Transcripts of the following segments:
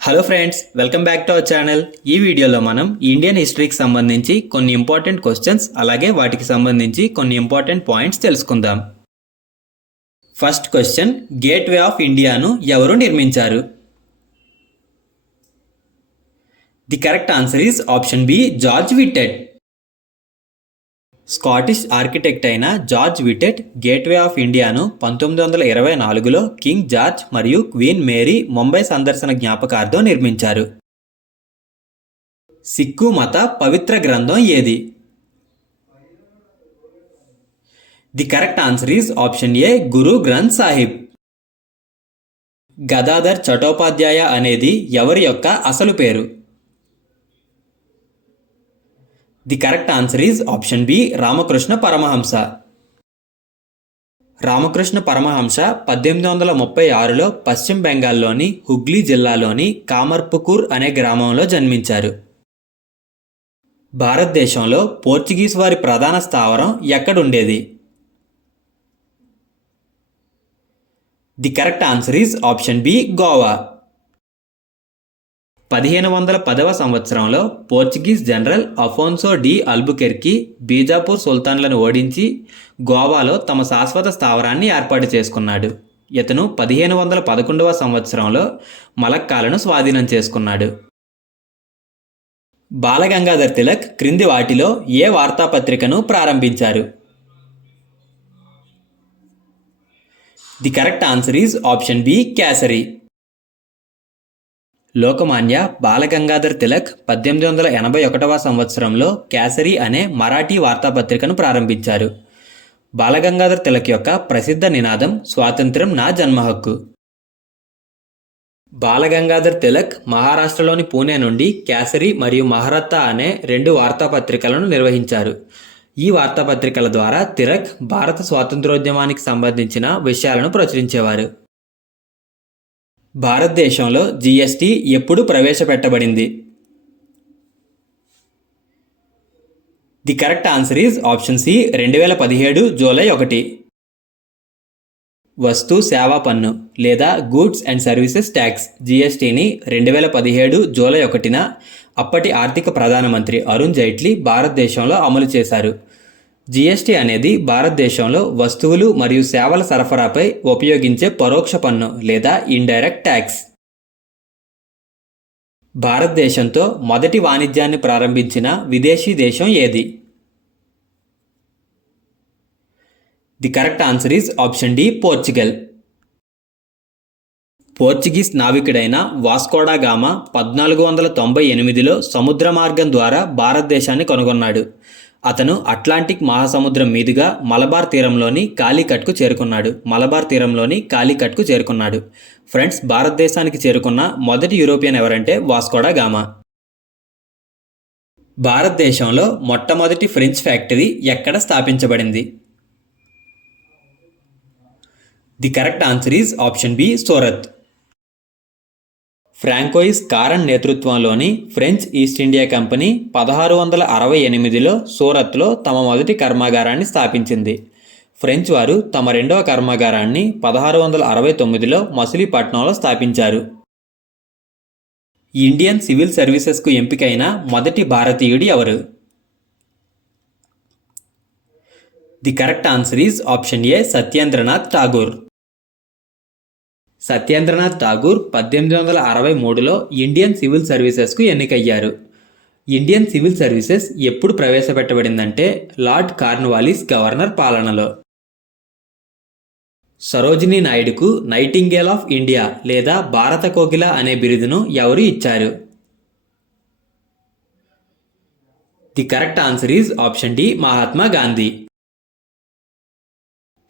Hello friends, welcome back to our channel. ఈ వీడియోలో మనం ఇండియన్ హిస్టరీకి సంబంధించి కొన్ని ఇంపార్టెంట్ క్వశ్చన్స్ అలాగే వాటికి సంబంధించి కొన్ని ఇంపార్టెంట్ పాయింట్స్ తెలుసుకుందాం. ఫస్ట్ క్వశ్చన్, గేట్వే ఆఫ్ ఇండియాను ఎవరు నిర్మించారు? The correct answer is option B, George Wittet. Scottish architect అయిన జార్జ్ విటెట్ గేట్వే ఆఫ్ ఇండియాను 1924లో కింగ్ జార్జ్ మరియు క్వీన్ మేరీ ముంబై సందర్శన జ్ఞాపకార్థం నిర్మించారు. సిక్కు మత పవిత్ర గ్రంథం ఏది? The correct answer is option A, Guru Granth Sahib. Gadadhar Chattopadhyay అనేది ఎవరి యొక్క అసలు పేరు? The correct answer is option B, Ramakrishna Paramahamsa. Ramakrishna Paramahamsa 1836లో పశ్చిమ బెంగాల్లోని హుగ్లీ జిల్లాలోని కామర్పుకూర్ అనే గ్రామంలో జన్మించారు. భారతదేశంలో పోర్చుగీస్ వారి ప్రధాన స్థావరం ఎక్కడుండేది? The correct answer is option B, Goa. 1510వ సంవత్సరంలో Portuguese general Afonso de Albuquerque Bijapur సుల్తాన్లను ఓడించి గోవాలో తమ శాశ్వత స్థావరాన్ని ఏర్పాటు చేసుకున్నాడు. ఇతను 1511వ సంవత్సరంలో మలక్కాలను స్వాధీనం చేసుకున్నాడు. బాలగంగాధర్ తిలక్ క్రింది వాటిలో ఏ వార్తాపత్రికను ప్రారంభించారు? The correct answer is option B, Kesari. Lokmanya Balgangadhar Tilak 1881వ సంవత్సరంలో కేసరి అనే మరాఠీ వార్తాపత్రికను ప్రారంభించారు. బాలగంగాధర్ తిలక్ యొక్క ప్రసిద్ధ నినాదం స్వాతంత్ర్యం నా జన్మ హక్కు. బాలగంగాధర్ తిలక్ మహారాష్ట్రలోని పూణే నుండి కేసరి మరియు మహారత్తా అనే 2 వార్తాపత్రికలను నిర్వహించారు. ఈ వార్తాపత్రికల ద్వారా తిలక్ భారత స్వాతంత్రోద్యమానికి సంబంధించిన విషయాలను ప్రచురించేవారు. భారతదేశంలో జిఎస్టి ఎప్పుడు ప్రవేశపెట్టబడింది? The correct answer is option C, 2017 July 1. వస్తు సేవా పన్ను లేదా గూడ్స్ అండ్ సర్వీసెస్ ట్యాక్స్ జిఎస్టిని 2017 జూలై 1న అప్పటి ఆర్థిక ప్రధానమంత్రి అరుణ్ జైట్లీ భారతదేశంలో అమలు చేశారు. జిఎస్టి అనేది భారతదేశంలో వస్తువులు మరియు సేవల సరఫరాపై ఉపయోగించే పరోక్ష పన్ను లేదా ఇండైరెక్ట్ ట్యాక్స్. భారతదేశంతో మొదటి వాణిజ్యాన్ని ప్రారంభించిన విదేశీ దేశం ఏది? The correct answer is option D, Portugal. Portuguese నావికుడైన వాస్కోడా గామా 1498లో సముద్ర మార్గం ద్వారా భారతదేశాన్ని కనుగొన్నాడు. అతను అట్లాంటిక్ మహాసముద్రం మీదుగా మలబార్ తీరంలోని కాలికట్కు చేరుకున్నాడు. ఫ్రెండ్స్, భారతదేశానికి చేరుకున్న మొదటి యూరోపియన్ ఎవరంటే వాస్కోడా గామా. భారతదేశంలో మొట్టమొదటి ఫ్రెంచ్ ఫ్యాక్టరీ ఎక్కడ స్థాపించబడింది? The correct answer is option B, Surat. Francois Caron నేతృత్వంలోని ఫ్రెంచ్ ఈస్ట్ ఇండియా కంపెనీ 1668లో సూరత్లో తమ మొదటి కర్మాగారాన్ని స్థాపించింది. ఫ్రెంచ్ వారు తమ రెండవ కర్మాగారాన్ని 1669లో మచిలీపట్నంలో స్థాపించారు. ఇండియన్ సివిల్ సర్వీసెస్కు ఎంపికైన మొదటి భారతీయుడు ఎవరు? The correct answer is option A, Satyendranath Tagore. Satyendranath Tagore 1863లో ఇండియన్ సివిల్ సర్వీసెస్కు ఎన్నికయ్యారు. ఇండియన్ సివిల్ సర్వీసెస్ ఎప్పుడు ప్రవేశపెట్టబడిందంటే లార్డ్ కార్న్వాలిస్ గవర్నర్ పాలనలో. సరోజినీ నాయుడుకు నైటింగేల్ ఆఫ్ ఇండియా లేదా భారత కోకిల అనే బిరుదును ఎవరు ఇచ్చారు? The correct answer is option D, Mahatma Gandhi.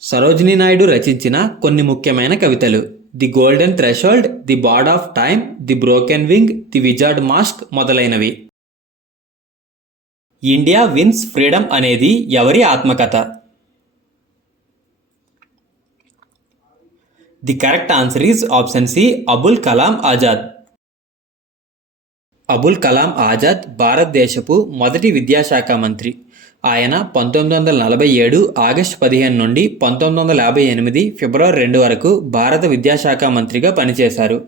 Sarojini Naidu రచించిన కొన్ని ముఖ్యమైన కవితలు the golden threshold, the bard of time, the broken wing, the wizard mask మొదలైనవి. ఇండియా విన్స్ ఫ్రీడమ్ అనేది ఎవరి ఆత్మకథ? The correct answer is option C, Abul Kalam Azad. Abul Kalam Azad భారతదేశపు మొదటి విద్యాశాఖ మంత్రి. ఆయన 1947 ఆగస్టు 15 నుండి 1958 ఫిబ్రవరి 2 వరకు భారత విద్యాశాఖ మంత్రిగా పనిచేశారు.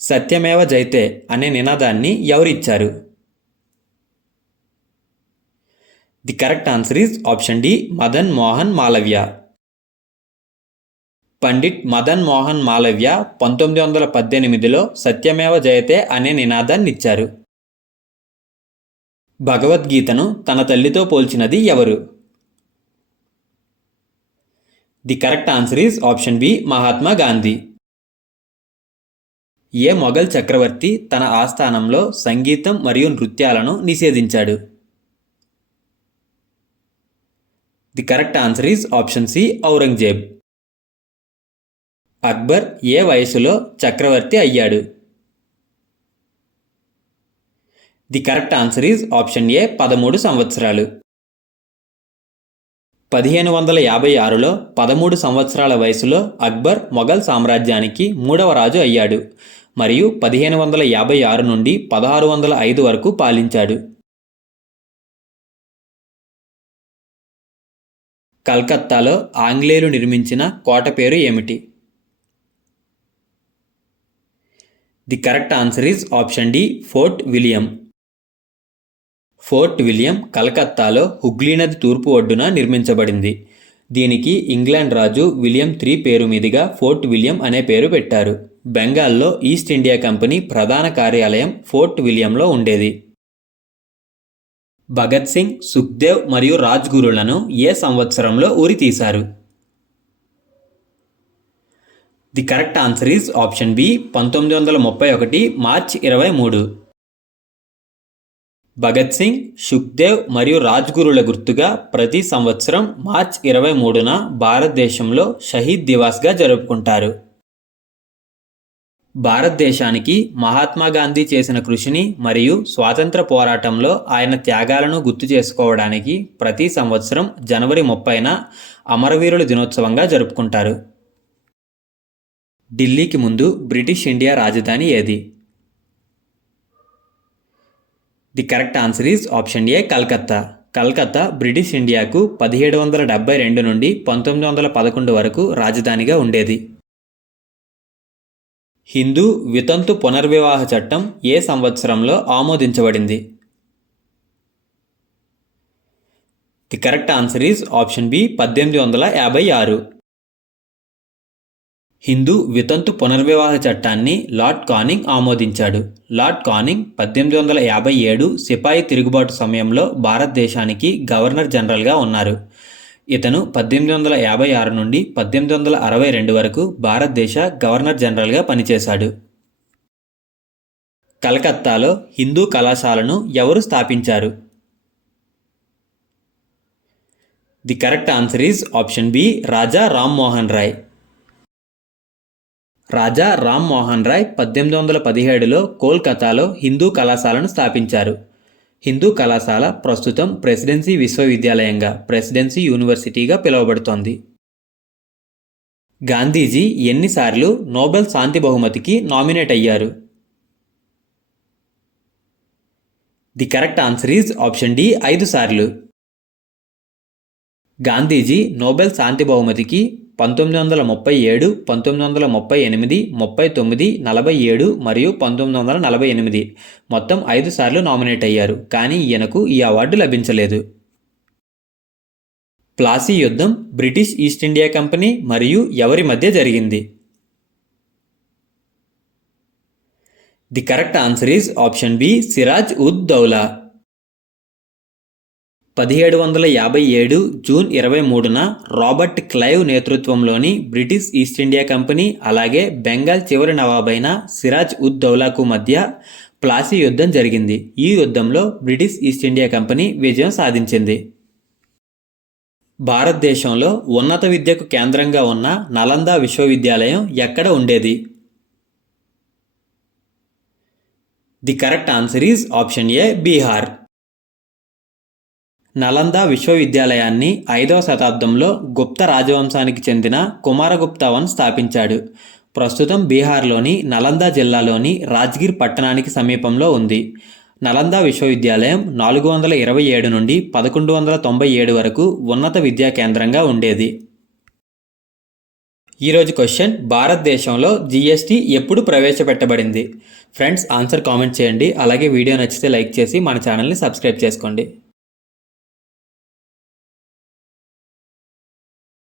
సత్యమేవ జయతే అనే నినాదాన్ని ఎవరు ఇచ్చారు? The correct answer is option D, Madan Mohan Malaviya. Pandit Madan Mohan Malaviya 1918లో సత్యమేవ జయతే అనే నినాదాన్ని ఇచ్చారు. భగవద్గీతను తన తల్లితో పోల్చినది ఎవరు? The correct answer is option B, Mahatma Gandhi. ఏ మొఘల్ చక్రవర్తి తన ఆస్థానంలో సంగీతం మరియు నృత్యాలను నిషేధించాడు? The correct answer is option C, Aurangzeb. Akbar ఏ వయసులో చక్రవర్తి అయ్యాడు? The correct answer is option A, 13 సంవత్సరాలు. 1556లో 13 సంవత్సరాల వయసులో అక్బర్ మొఘల్ సామ్రాజ్యానికి 3వ రాజు అయ్యాడు మరియు 1556 నుండి 1605 వరకు పాలించాడు. కలకత్తాలో ఆంగ్లేయులు నిర్మించిన కోట పేరు ఏమిటి? The correct answer is option D, Fort William. Fort William కలకత్తాలో హుగ్లీ నది తూర్పు ఒడ్డున నిర్మించబడింది. దీనికి ఇంగ్లాండ్ రాజు విలియం III పేరు మీదుగా ఫోర్ట్ విలియం అనే పేరు పెట్టారు. బెంగాల్లో ఈస్ట్ ఇండియా కంపెనీ ప్రధాన కార్యాలయం ఫోర్ట్ విలియంలో ఉండేది. భగత్ సింగ్, సుఖ్దేవ్ మరియు రాజ్గురులను ఏ సంవత్సరంలో ఉరితీశారు? The correct answer is option B, 1931 March 23. Bhagat Singh, Sukhdev మరియు రాజ్గురుల గుర్తుగా ప్రతి సంవత్సరం మార్చి 23న భారతదేశంలో షహీద్ దివాస్గా జరుపుకుంటారు. భారతదేశానికి మహాత్మా గాంధీ చేసిన కృషిని మరియు స్వాతంత్ర పోరాటంలో ఆయన త్యాగాలను గుర్తు చేసుకోవడానికి ప్రతి సంవత్సరం జనవరి 30న అమరవీరుల దినోత్సవంగా జరుపుకుంటారు. ఢిల్లీకి ముందు బ్రిటిష్ ఇండియా రాజధాని ఏది? The correct answer is option A, Calcutta. Calcutta British ఇండియాకు 1772 నుండి 1911 వరకు రాజధానిగా ఉండేది. హిందూ వితంతు పునర్వివాహ చట్టం ఏ సంవత్సరంలో ఆమోదించబడింది? The correct answer is option B, 1856. Hindu వితంతు పునర్వివాహ చట్టాన్ని లార్డ్ కానింగ్ ఆమోదించాడు. లార్డ్ కానింగ్ 1857 సిపాయి తిరుగుబాటు సమయంలో భారతదేశానికి గవర్నర్ జనరల్గా ఉన్నారు. ఇతను 1856 నుండి 1862 వరకు భారతదేశ గవర్నర్ జనరల్గా పనిచేశాడు. కలకత్తాలో హిందూ కళాశాలను ఎవరు స్థాపించారు? The correct answer is option B, Raja Rammohan Roy. Raja Rammohan Roy 1817లో కోల్కతాలో హిందూ కళాశాలను స్థాపించారు. హిందూ కళాశాల ప్రస్తుతం ప్రెసిడెన్సీ విశ్వవిద్యాలయంగా, ప్రెసిడెన్సీ యూనివర్సిటీగా పిలువబడుతోంది. గాంధీజీ ఎన్నిసార్లు నోబెల్ శాంతి బహుమతికి నామినేట్ అయ్యారు? The correct answer is option D, 5 సార్లు. గాంధీజీ నోబెల్ శాంతి బహుమతికి 1937, 1938, 39, 47 మరియు 1948 మొత్తం 5 సార్లు నామినేట్ అయ్యారు. కానీ ఈయనకు ఈ అవార్డు లభించలేదు. ప్లాసీ యుద్ధం బ్రిటిష్ ఈస్ట్ ఇండియా కంపెనీ మరియు ఎవరి మధ్య జరిగింది? The correct answer is option B, Siraj ud Daula. 1757 June 23న రాబర్ట్ క్లైవ్ నేతృత్వంలోని బ్రిటిష్ ఈస్ట్ ఇండియా కంపెనీ అలాగే బెంగాల్ చివరి నవాబైన సిరాజ్ ఉద్ దౌలాకు మధ్య ప్లాసీ యుద్ధం జరిగింది. ఈ యుద్ధంలో బ్రిటిష్ ఈస్ట్ ఇండియా కంపెనీ విజయం సాధించింది. భారతదేశంలో ఉన్నత విద్యకు కేంద్రంగా ఉన్న నలంద విశ్వవిద్యాలయం ఎక్కడ ఉండేది? The correct answer is option A, Bihar. Nalanda విశ్వవిద్యాలయాన్ని 5వ శతాబ్దంలో గుప్త రాజవంశానికి చెందిన కుమారగుప్త వన్ స్థాపించాడు. ప్రస్తుతం బీహార్లోని నలంద జిల్లాలోని రాజ్గిర్ పట్టణానికి సమీపంలో ఉంది. నలంద విశ్వవిద్యాలయం 427 నుండి 1197 వరకు ఉన్నత విద్యా కేంద్రంగా ఉండేది. ఈరోజు క్వశ్చన్, భారతదేశంలో జీఎస్టీ ఎప్పుడు ప్రవేశపెట్టబడింది? ఫ్రెండ్స్ ఆన్సర్ కామెంట్ చేయండి. అలాగే వీడియో నచ్చితే లైక్ చేసి మన ఛానల్ని సబ్స్క్రైబ్ చేసుకోండి.